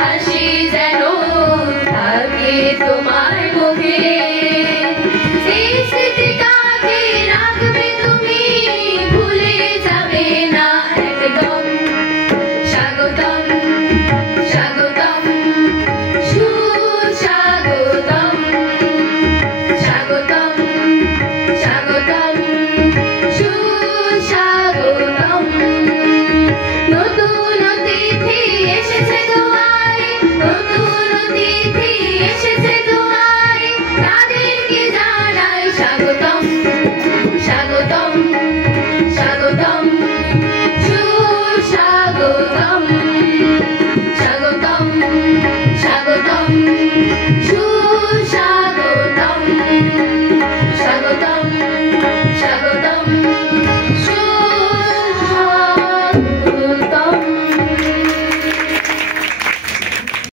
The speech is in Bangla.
হাসি যেন থাকে তোমার মুখে সেই স্মৃতিটাকে রাখবে তুমি ভুলে যাবে না একদম স্বাগতম স্বাগতম সুস্বাগতম স্বাগতম স্বাগতম সুস্বাগতম নতুন অতিথি এসেছে দুয়ারে নতুন অতিথি এসেছে দুয়ারে তাদেরকে জানাই স্বাগতম স্বাগতম স্বাগতম সুস্বাগতম স্বাগতম স্বাগতম